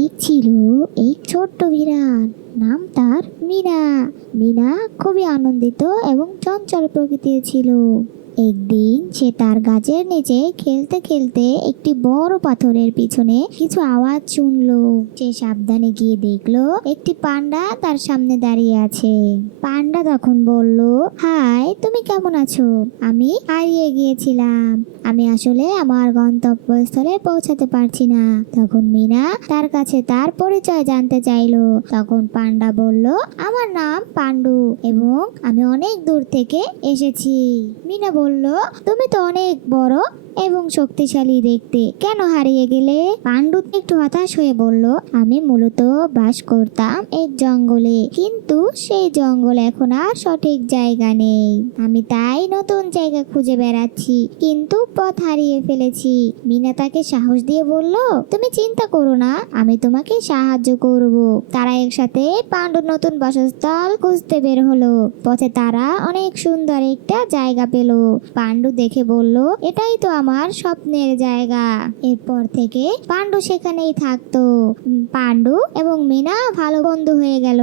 এক ছিল এক ছোট্ট বিড়াল, নাম তার মিনা। মিনা খুবই আনন্দিত এবং চঞ্চল প্রকৃতির ছিল। একদিন সে তার গাছের নিচে খেলতে খেলতে একটি বড় পাথরের পিছনে কিছু আওয়াজ শুনলো। সে সাবধানে গিয়ে দেখলো একটি পান্ডা তার সামনে দাঁড়িয়ে আছে। পান্ডা তখন বলল, হাই, তুমি কেমন আছো? আমি হারিয়ে গিয়েছিলাম। আমি আসলে আমার গন্তব্যস্থলে পৌঁছাতে পারছি না। তখন মিনা তার কাছে তার পরিচয় জানতে চাইলো। তখন পান্ডা বলল, আমার নাম পান্ডু এবং আমি অনেক দূর থেকে এসেছি। মিনা বলল, তুমি তো অনেক বড় এবং শক্তিশালী দেখতে, কেন হারিয়ে গেলে? পান্ডু একটু হতাশ হয়ে বলল, আমি মূলত বাস করতাম এক জঙ্গলে, কিন্তু সেই জঙ্গল এখন আর সঠিক জায়গা নেই। আমি তাই নতুন জায়গা খুঁজে বেড়াচ্ছি, কিন্তু পথ হারিয়ে ফেলেছি। মিনা তাকে সাহস দিয়ে বলল, তুমি চিন্তা করো না, আমি তোমাকে সাহায্য করব। তারা একসাথে পান্ডুর নতুন বাসস্থল খুঁজতে বের হলো। পথে তারা অনেক সুন্দর একটা জায়গা পেল। পান্ডু দেখে বলল, এটাই তো আমার স্বপ্নের জায়গা। এরপর থেকে পান্ডু সেখানেই থাকতো। পান্ডু এবং মিনা ভালো বন্ধু হয়ে গেল।